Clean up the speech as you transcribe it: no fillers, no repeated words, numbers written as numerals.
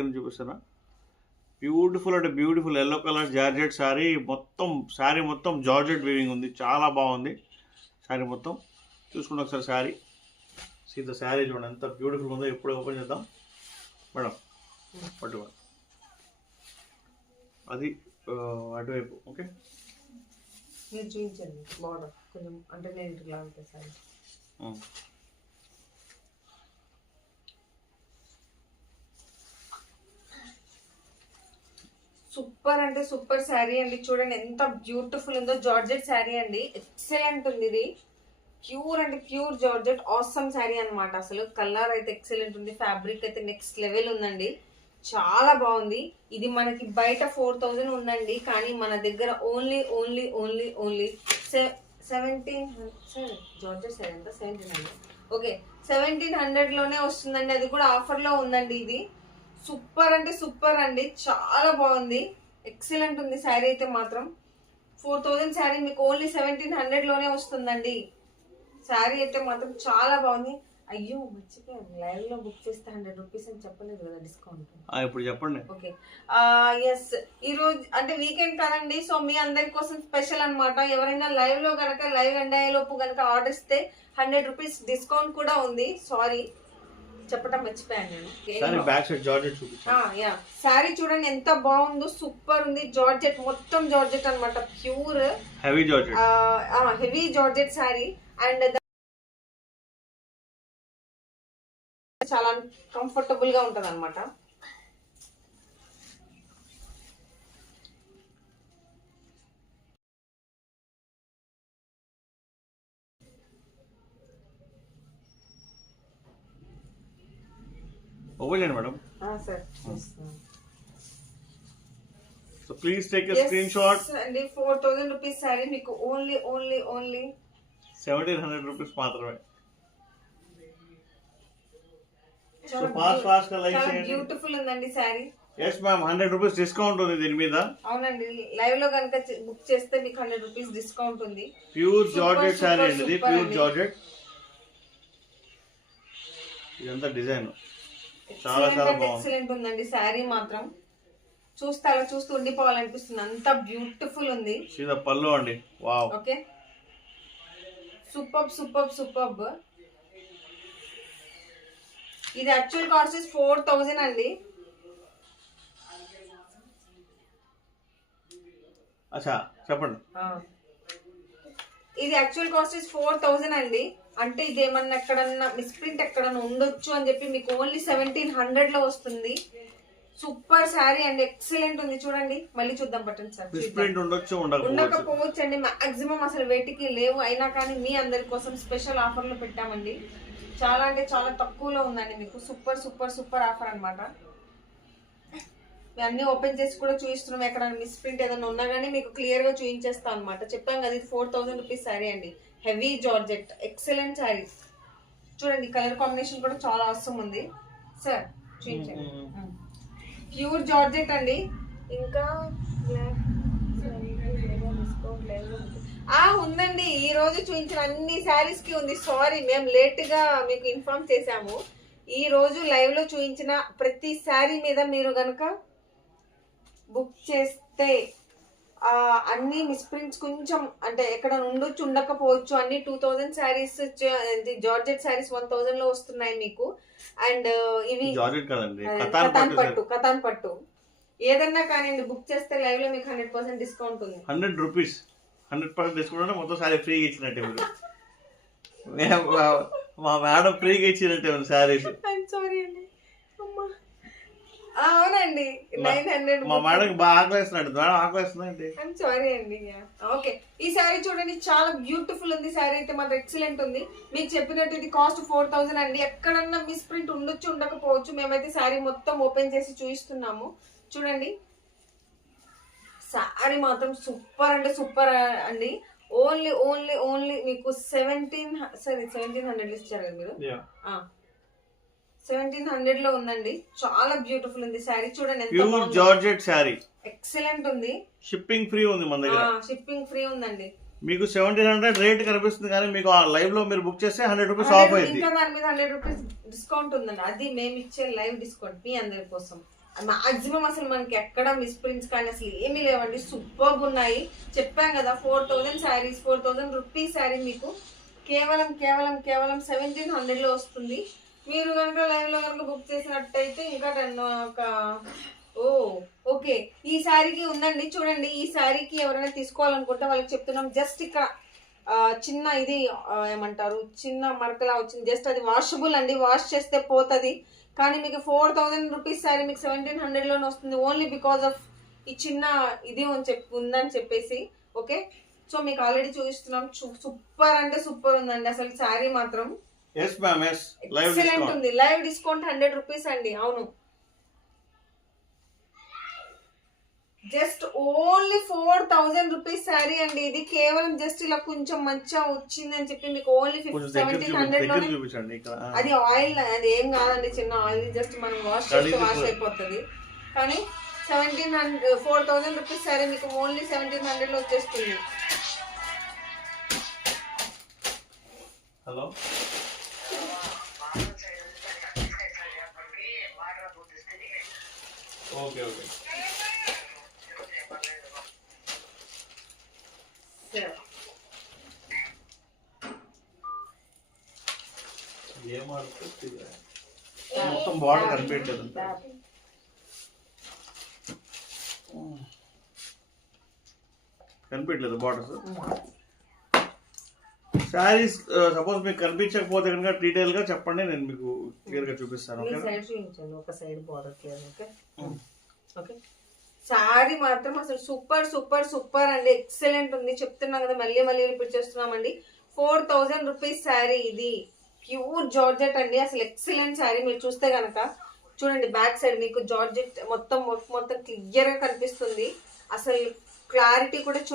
దగ్గర నుంచి చూపిస్తున్నా. బ్యూటిఫుల్ అంటే beautiful yellow colour georgette sari మొత్తం జార్జెట్ వీవింగ్ ఉంది. చాలా బాగుంది శారీ మొత్తం. చూసుకుంటే ఒకసారి శారీ సీత శారీ చూడండి ఎంత బ్యూటిఫుల్ ఉందో. ఎప్పుడు ఓపెన్ చేద్దాం మేడం, పట్టుకోండి అది అటువైపు. ఓకే మీరు చూపించండి బార్డర్ కొంచెం, అంటే నేను ఇట్లా ఉంటుంది సారీ. సూపర్ అంటే సూపర్ శారీ అండి. చూడండి ఎంత బ్యూటిఫుల్ ఉందో. జార్జెట్ శారీ అండి, ఎక్సలెంట్ ఉంది. ఇది ప్యూర్ అంటే ప్యూర్ జార్జెట్ ఆసమ్ శారీ అనమాట. అసలు కలర్ అయితే ఎక్సలెంట్ ఉంది, ఫ్యాబ్రిక్ అయితే నెక్స్ట్ లెవెల్ ఉందండి, చాలా బాగుంది. ఇది మనకి బయట 4000 ఉందండి, కానీ మన దగ్గర ఓన్లీ 1700 జార్జెట్ శారీ ఎంత 1700. ఓకే 1700 లోనే వస్తుందండి. అది కూడా ఆఫర్ లో ఉందండి. ఇది సూపర్ అంటే సూపర్ అండి, చాలా బాగుంది, ఎక్సలెంట్ ఉంది శారీ అయితే మాత్రం. 4000 శారీ మీకు ఓన్లీ 1700 లోనే వస్తుందండి. శారీ అయితే మాత్రం చాలా బాగుంది. అయ్యో మర్చిపోయాను, లైవ్ లో బుక్ చేస్తే 100 రూపీస్ అని చెప్పలేదు కదా డిస్కౌంట్. ఇప్పుడు చెప్పండి. ఓకే ఎస్, ఈ రోజు అంటే వీకెండ్ కదండి, సో మీ అందరి కోసం స్పెషల్ అనమాట. ఎవరైనా లైవ్ లో కనుక లైవ్ ఎండ్ అయ్యేలోపు కనుక ఆర్డర్ ఇస్తే 100 రూపీస్ డిస్కౌంట్ కూడా ఉంది. సారీ చెప్పడం మర్చిపోయాను నేను. శారీ చూడండి ఎంత బాగుందో, సూపర్ ఉంది. జార్జెట్ మొత్తం జార్జెట్ అనమాట, pure heavy georgette sari. And చాలా కంఫర్టబుల్ గా ఉంటది అనమాట. Madam sir so please take a screen shot అండి. 4000 రూపీస్ శారీ మీకు ఓన్లీ 1700 రూపీస్ మాత్రమే. సో ఫాస్ట్ గా లైక్ చేయండి. బ్యూటిఫుల్ ఉందండి sari. yes ma'am, 100 rupees discount ఉంది దీని మీద. అవునండి, లైవ్ లో కనుక బుక్ చేస్తే మీకు 100 రూపీస్ డిస్కౌంట్ ఉంది. ప్యూర్ జార్జెట్ శారీ అండి ఇది, ప్యూర్ జార్జెట్. ఇదంతా డిజైన్ చాలా బాగుంది, ఎక్సలెంట్ ఉందండి శారీ మాత్రం. చూస్తూ ఉండిపోవాలనిపిస్తుంది, అంత బ్యూటిఫుల్ ఉంది. సీదా పళ్ళు అండి, వావ్. Okay super. ఇది యాక్చువల్ కాస్ట్ 4000 అండి. అచ్చా చెప్పండి. ఇది యాక్చువల్ కాస్ట్ 4000 అండి. అంటే ఇదేమన్నా ఎక్కడన్నా మిస్ప్రింట్ ఎక్కడన్నా ఉండొచ్చు అని చెప్పి మీకు ఓన్లీ 1700 లో వస్తుంది. సూపర్ శారీ అండి, ఎక్సలెంట్ ఉంది. చూడండి మళ్ళీ చూద్దాం, పట్టండి సార్. ఉండకపోవచ్చు అండి, మాక్సిమం అసలు వేటికి లేవు. అయినా కానీ మీ అందరి కోసం స్పెషల్ ఆఫర్ లో పెట్టామండి. చాలా అంటే చాలా తక్కువలో ఉందండి మీకు. సూపర్ ఆఫర్ అనమాట. అన్ని ఓపెన్ చేసి కూడా చూపిస్తున్నాం. ఎక్కడ మిస్ప్రింట్ ఏదైనా ఉన్నా కానీ మీకు క్లియర్ గా చూపించేస్తాం అనమాట. చెప్పాం కదా ఇది 4000 రూపీస్ శారీ అండి, హెవీ జార్జెట్, ఎక్సలెంట్ శారీ. చూడండి కలర్ కాంబినేషన్ కూడా చాలా అవసరం ఉంది. సార్ చూపించండి. ప్యూర్ జార్జెట్ అండి. ఇంకా ఉందండి, ఈ రోజు చూపించిన అన్ని శారీస్ కి ఉంది. సారీ మేము లేట్ గా మీకు ఇన్ఫార్మ్ చేసాము. ఈ రోజు లైవ్ లో చూపించిన ప్రతి శారీ మీద మీరు గనక బుక్ చేస్తే అన్ని మిస్ప్రింట్స్ కొంచెం అంటే ఎక్కడ ఉండొచ్చు ఉండకపోవచ్చు. అన్ని 2000 శారీస్ జార్జెట్ శారీస్ 1000 లో వస్తున్నాయి మీకు. అండ్ ఇవి కతాన్ పట్టు ఏదన్నా కానీ బుక్ చేస్తే లైవ్ లో మీకు 100% డిస్కౌంట్ ఉంది. 100 రూపీస్ 100% డిస్కౌంట్ మొత్తం శారీ ఫ్రీగా ఇచ్చినట్టే మీరు. మా మేడం ఫ్రీగా ఇచ్చినట్టే శారీస్. సారీ అండి, అవునండి 900. మా మేడం బాగా ఆకలేస్తున్నాడు, ఆకలేస్తుందండి. సారీ అండి. ఓకే ఈ శారీ చూడండి చాలా బ్యూటిఫుల్ ఉంది. శారీ అయితే మాత్రం ఎక్సలెంట్ ఉంది. మీకు చెప్పినట్టు ఇది కాస్ట్ 4000 అండి. ఎక్కడన్నా మిస్ ప్రింట్ ఉండొచ్చు ఉండకపోవచ్చు. మేమైతే శారీ మొత్తం ఓపెన్ చేసి చూపిస్తున్నాము. చూడండి శారీ మాత్రం సూపర్ అంటే సూపర్ అండి. ఓన్లీ మీకు 1700 ఇచ్చారు కదా మీరు. 1700 లో ఉందండి. చాలా బ్యూటిఫుల్ ఉంది శారీ. చూడండి ప్యూర్ జార్జెట్ శారీ, ఎక్సలెంట్ ఉంది. షిప్పింగ్ ఫ్రీ ఉంది మన దగ్గర. షిప్పింగ్ ఫ్రీ ఉందండి. మీకు 1700 రేట్ కనిపిస్తుంది, కానీ మీకు లైవ్ లో మీరు బుక్ చేస్తే 100 రూపీస్ ఆఫ్ అయింది. ఇంకా దాని మీద 100 రూపీస్ డిస్కౌంట్ ఉందండి. అది మేము ఇచ్చే లైవ్ డిస్కౌంట్ మీ అందరి కోసం. మాక్సిమం అసలు మనకి ఎక్కడ మిస్ప్రింట్స్ కానీ అసలు ఏమీ లేవండి, సూపర్గా ఉన్నాయి. చెప్పాం కదా 4000 శారీస్, 4000 రూపీస్ శారీ మీకు కేవలం 1700లో వస్తుంది. మీరు కనుక లైవ్లో కనుక బుక్ చేసినట్టయితే ఇంకా 10 ఓకే. ఈ శారీకి ఉందండి చూడండి. ఈ శారీకి ఎవరైనా తీసుకోవాలనుకుంటే వాళ్ళకి చెప్తున్నాం, జస్ట్ ఇక్కడ చిన్న ఇది ఏమంటారు చిన్న మరకలా వచ్చింది, జస్ట్ అది వాషబుల్ అండి, వాష్ చేస్తే పోతుంది. కానీ మీకు 4000 రూపీస్ శారీ మీకు 1700లోనే వస్తుంది, ఓన్లీ బికాస్ ఆఫ్ ఈ చిన్న ఇది ఉందని చెప్పేసి. ఓకే, సో మీకు ఆల్రెడీ చూపిస్తున్నాం. సూపర్ అంటే సూపర్ ఉందండి అసలు శారీ మాత్రం. ఎక్సలెంట్ ఉంది. లైవ్ డిస్కౌంట్ 100 రూపీస్ అండి. అవును, జస్ట్ ఓన్లీ 4000 రూపీస్ శారీ అండి ఇది. కేవలం జస్ట్ ఇలా కొంచెం మంచిగా వచ్చిందని చెప్పి మీకు ఓన్లీ 1700 అది ఆయిల్, అది ఏం కాదండి, చిన్న ఆయిల్, జస్ట్ మనం వాష్ చేస్తే వాష్ అయిపోతుంది. కానీ 4000 రూపీస్ శారీ మీకు ఓన్లీ 1700లో వచ్చేస్తుంది. Hello, okay okay. మొత్తం బార్డర్ కనిపించలేదు, కనిపించలేదు బార్డర్స్. శారీస్ సపోజ్ మీకు కనిపించకపోతే కనుక డీటెయిల్ గా చెప్పండి, నేను మీకు క్లియర్ గా చూపిస్తాను. ఒక side border clear. Okay okay. Sari మాత్రం అసలు సూపర్ సూపర్ సూపర్ అండి, ఎక్సలెంట్ ఉంది. చెప్తున్నాం కదా, మళ్ళీ మళ్ళీ రిపీట్ చేస్తున్నామండి. 4000 రూపీస్ శారీ ఇది, ప్యూర్ జార్జెట్ అండి, అసలు ఎక్సలెంట్ శారీ. మీరు చూస్తే కనుక చూడండి, బ్యాక్ సైడ్ మీకు జార్జెట్ మొత్తం క్లియర్ గా కనిపిస్తుంది. అసలు క్లారిటీ కూడా చూడండి.